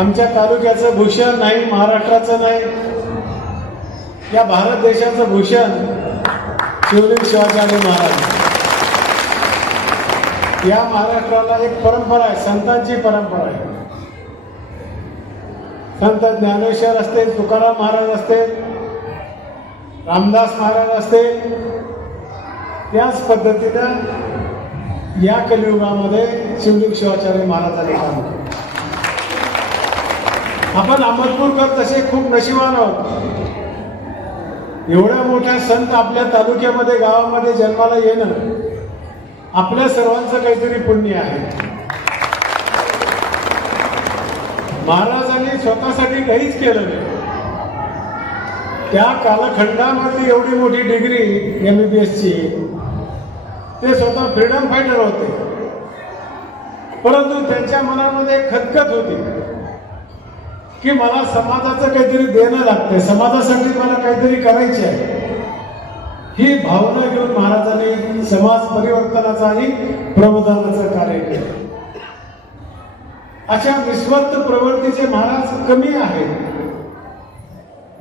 आमच्या तालुक्याचं भूषण नाही महाराष्ट्राचं नाही. या भारत देशाचं भूषण शिवलिंग शिवाचार्य महाराज. या महाराष्ट्राला एक परंपरा आहे संतांची परंपरा आहे. संत ज्ञानेश्वर असतील तुकाराम महाराज असतील रामदास महाराज असतील त्याच पद्धतीनं या कलियुगामध्ये शिवलिंग शिवाचार्य महाराजांनी काम केलं. आपण अहमदपूरकर तसे खूप नशिबान आहोत. एवढ्या मोठ्या संत आपल्या तालुक्यामध्ये गावामध्ये जन्माला येणं आपल्या सर्वांचं काहीतरी पुण्य आहे. महाराजांनी स्वतःसाठी काहीच केलं नाही. त्या कालखंडामध्ये एवढी मोठी डिग्री एम बी बी एसची ते स्वतः फ्रीडम फायटर होते. परंतु त्यांच्या मनामध्ये खतखत होती. की मला समाजाचं काहीतरी देणं लागतंय. समाजासाठी मला काहीतरी करायचे आहे ही भावना घेऊन महाराजांनी समाज परिवर्तनाचं आणि प्रबोधनाचं कार्य केलं. अशा निस्वार्थ प्रवृत्तीचे महाराज कमी आहेत.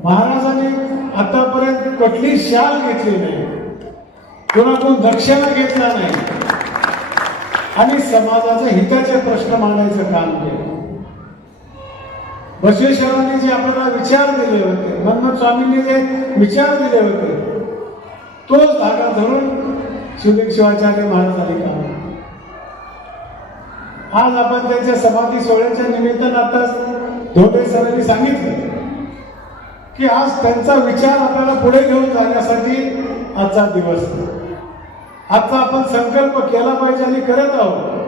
महाराजांनी आतापर्यंत कुठली शाल घेतली नाही. कोणाकडून दक्षिणा घेतला नाही. आणि समाजाचे हिताचे प्रश्न मांडायचं काम केलं. बसवेश्वरांनी जे आपल्याला विचार दिले होते मनमोहन स्वामींनी जे विचार दिले होते तोच धागा धरून शिवलिंग शिवाचार्य महाराज आले का आज आपण त्यांच्या समाधी सोहळ्याच्या निमित्तानं आताच धोटे सरांनी सांगितलं की आज त्यांचा विचार आपल्याला पुढे घेऊन जाण्यासाठी आजचा दिवस. आजचा आपण संकल्प केला पाहिजे आणि करत आहोत.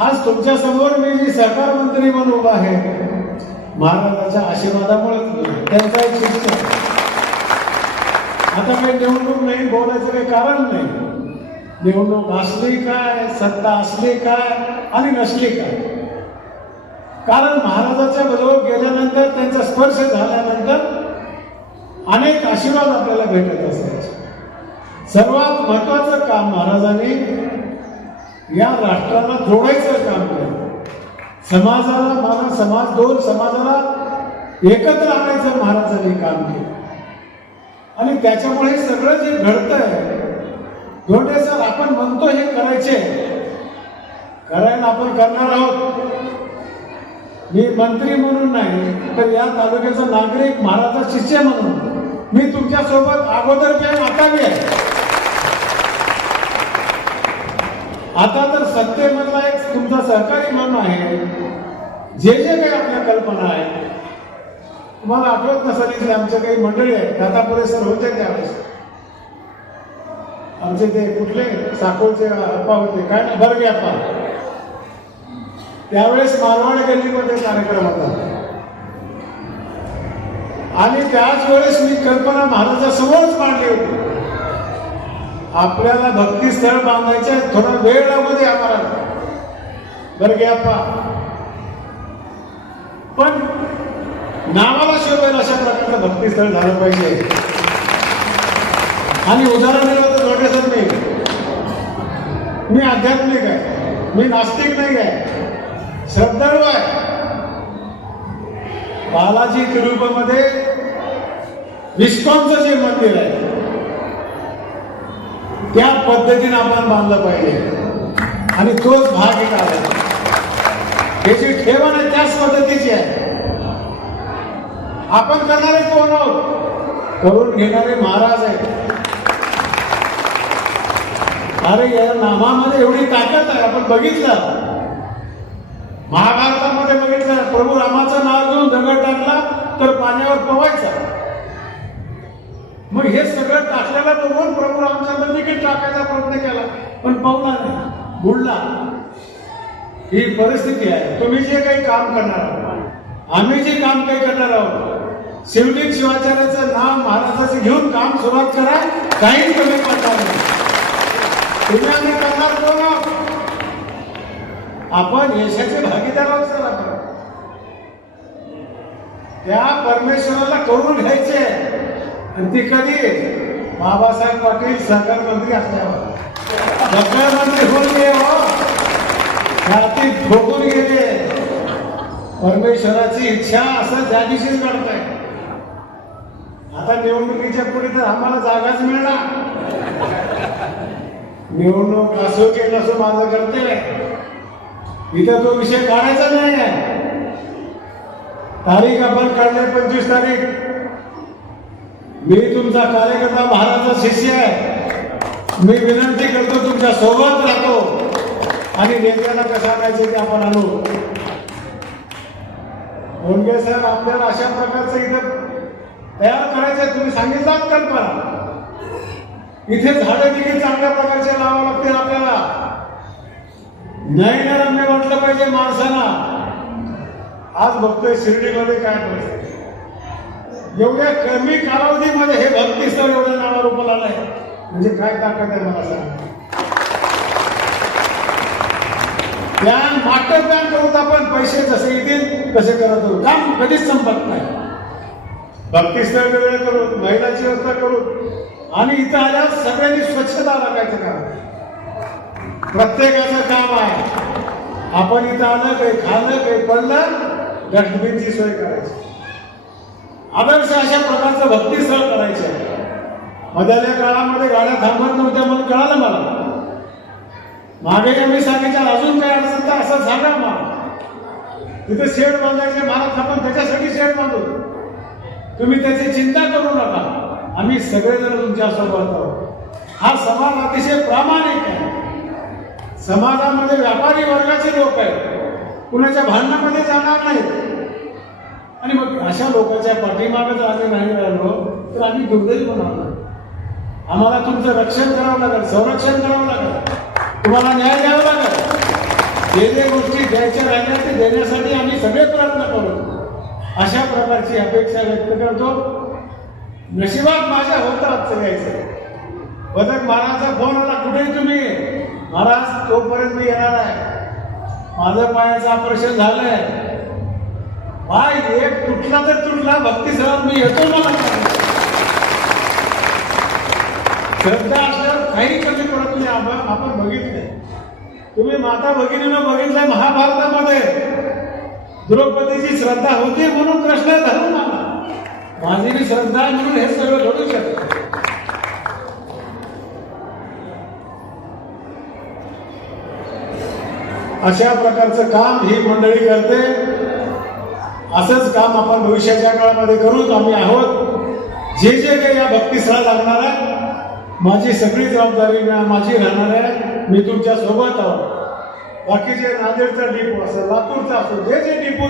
आज तुमच्यासमोर मी जी सहकार मंत्री म्हणून उभा आहे. महाराजाच्या आशीर्वादामुळे त्यांचा एक शिक्षण आता काही निवडणूक नाही बोलायचं काही कारण नाही. निवडणूक असली काय सत्ता असली काय आणि नसली काय. कारण महाराजाच्या बरोबर गेल्यानंतर त्यांचा स्पर्श झाल्यानंतर अनेक आशीर्वाद आपल्याला भेटत असायचे. सर्वात महत्वाचं काम महाराजांनी या राष्ट्राला जोडायचं काम केलं समाजाला माझा समाज दोन समाजाला एकत्र आणायचं महाराजांनी काम केलं. आणि त्याच्यामुळे सगळं जे घडतंय धोंडे सर आपण म्हणतो हे करायचे. करायला आपण करणार आहोत. मी मंत्री म्हणून नाही तर या तालुक्याचा नागरिक महाराजा शिष्य म्हणून. मी तुमच्यासोबत अगोदर बी आता मी आहे. आता तर सत्तेमधला एक तुमचा सहकारी म्हणून आहे. जे जे काही आपल्या कल्पना आहे तुम्हाला आठवत नसेल इथे आमच्या काही मंडळी आहेत दातापुरे सर होते त्यावेळेस आमचे ते कुठले? साकोळचे अप्पा होते. काय ना बरगे अप्पा त्यावेळेस मारवाड गल्लीमध्ये कार्यक्रम होता. आणि त्याच वेळेस मी कल्पना महाराजासमोरच मांडली होती. आपल्याला भक्ती स्थळ बांधायचे थोडा वेळ लागू दे आम्हाला. बरं अप्पा पण नावाला शोभेल अशा प्रकारचं भक्ती स्थळ झालं पाहिजे. आणि उदाहरण दिलं होतं जोडेसर मी मी आध्यात्मिक आहे. मी नास्तिक नाही आहे. श्रद्धाळू आहे. बालाजी तिरुपमध्ये विस्कॉनचं जे मंदिर आहे त्या पद्धतीने आपण बांधलं पाहिजे. आणि तोच भाग एक आला त्याची ठेवण आहे त्याच पद्धतीची आहे. आपण करणारे कोण आहोत? करून घेणारे महाराज आहेत. अरे या नामामध्ये एवढी ताकद आहे. आपण बघितलं. महाभारतामध्ये बघितलं. प्रभू रामाचं नाव घेऊन दगड टाकला तर पाण्यावर पवायचा. मग हे सगळं टाकल्याला बघून प्रभू रामचंद्रांनी काही टाकायचा प्रयत्न केला. पण पावला नाही. बुडला ही परिस्थिती आहे. तुम्ही जे काही काम करणार आहोत आम्ही जे काम काही करणार आहोत शिवलिंग शिवाचार्याचं नाव महाराजाचं घेऊन काम सुरुवात करा. काहीच कमी पडणार नाही. तुम्ही आम्ही करणार कोण आपण यशाचे भागीदार आहोत सर आपण. त्या परमेश्वराला करून घ्यायचे. आणि ती कधी? बाबासाहेब पाटील सहकार मंत्री असल्यावर. सहकार मंत्री होऊन गेले हो? ठोकून गेले. परमेश्वराची इच्छा असं त्या दिवशीच घडतंय आता निवडणुकीच्या पुढे तर आम्हाला जागाच मिळणार. निवडणूक असो की नसो माझं करते इथं तो विषय काढायचा नाही आहे. तारीख आपण काढले पंचवीस तारीख. मी तुमचा कार्यकर्ता महाराजा शिष्य आहे मी विनंती करतो तुमच्यासोबत राहतो. आणि नेत्याला कसं आणायचं ते आपण आणू. मुंडगे साहेब आपल्याला अशा प्रकारचं इथं तयार करायचं तुम्ही सांगितलात कल्पना. इथे झाडं देखील चांगल्या प्रकारचे लावावं लागतील आपल्याला. नाही वाटलं पाहिजे माणसांना. आज बघतोय शिर्डीमध्ये काय परिस्थिती. एवढ्या कमी कालावधीमध्ये हे भक्ती स्थळ एवढं नावा रूपाला आलंय म्हणजे काय ताकद आहे मला सांग. प्लॅन मास्टर प्लॅन आपण पैसे जसे येतील तसे करत होतो काम कधीच संपत नाही. भक्ती स्थळ वेगळे करू महिलाची व्यवस्था करू आणि इथं आल्यावर सगळ्यांनी स्वच्छता राखायचं काम. प्रत्येकाचं काम आहे. आपण इथं आलं काही खाल्लं काही पडलं डस्टबिनची सोय करायची. आदर्श अशा प्रकारचं भक्तीस्थळ करायचं मधल्या काळामध्ये गाड्या थांबत नव्हत्या म्हणून कळालं मला. मागे मी सांगायच्या अजून काय अडचण तर असं सांगा मला. तिथे शेड बांधायचे महाराज आपण त्याच्यासाठी शेड बांधू. तुम्ही त्याची चिंता करू नका. आम्ही सगळेजण तुमच्यासोबत आहोत. हा समाज अतिशय प्रामाणिक आहे. समाजामध्ये व्यापारी वर्गाचे लोक आहेत. कुणाच्या भांडणामध्ये जाणार नाहीत. आणि मग अशा लोकांच्या पाठीमागे जर आम्ही नाही राहिलो तर आम्ही दुर्दैव बनवणार आम्हाला तुमचं रक्षण करावं लागेल संरक्षण करावं लागेल. तुम्हाला न्याय द्यावा लागेल. जे जे गोष्टी द्यायच्या राहिल्या ते देण्यासाठी आम्ही सगळे प्रयत्न करू. अशा प्रकारची अपेक्षा व्यक्त करतो. नशिबात माझ्या होतात सगळ्याचं बदक महाराजचा फोन आला कुठे तुम्ही महाराज तोपर्यंत मी येणार आहे. माझं पायाचं ऑपरेशन झालंय. पाय एक तुटला तर तुटला. भक्ती सराव मी येतो मला श्रद्धा असल्यावर काही कमी पडत नाही. आपण आपण बघितलंय. तुम्ही माता भगिनीनं बघितलंय महाभारतामध्ये. द्रौपदीची श्रद्धा होती म्हणून कृष्ण धरून आला माझी बी श्रद्धा आहे म्हणून हे सगळं घडू शकत. अशा प्रकारचं काम ही मंडळी करते. असंच काम आपण भविष्याच्या काळामध्ये करूच आम्ही आहोत. जे जे काही या भक्तीस्थळात लागणार आहे माझी सगळी जबाबदारी माझी राहणार आहे. मी तुमच्यासोबत आहोत. बाकीचे नांदेडचा डिपो असेल लातूरचा असो जे जे डिपो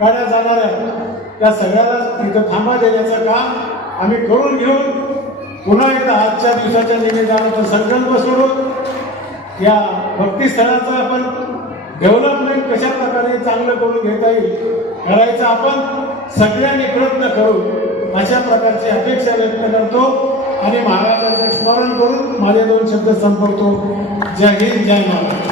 गाड्या जाणार आहेत त्या सगळ्याला तिथं थांबा देण्याचं काम आम्ही करून घेऊन पुन्हा एकदा आजच्या दिवसाच्या निमित्तानं तो संकल्प सोडून या भक्तीस्थळाचं आपण डेव्हलपमेंट कशा प्रकारे चांगलं करून घेता येईल करायचं आपण सगळ्यांनी प्रयत्न करू अशा प्रकारची अपेक्षा व्यक्त करतो आणि महाराजांचं स्मरण करून माझे दोन शब्द संपवतो. जय हिंद जय महाराज.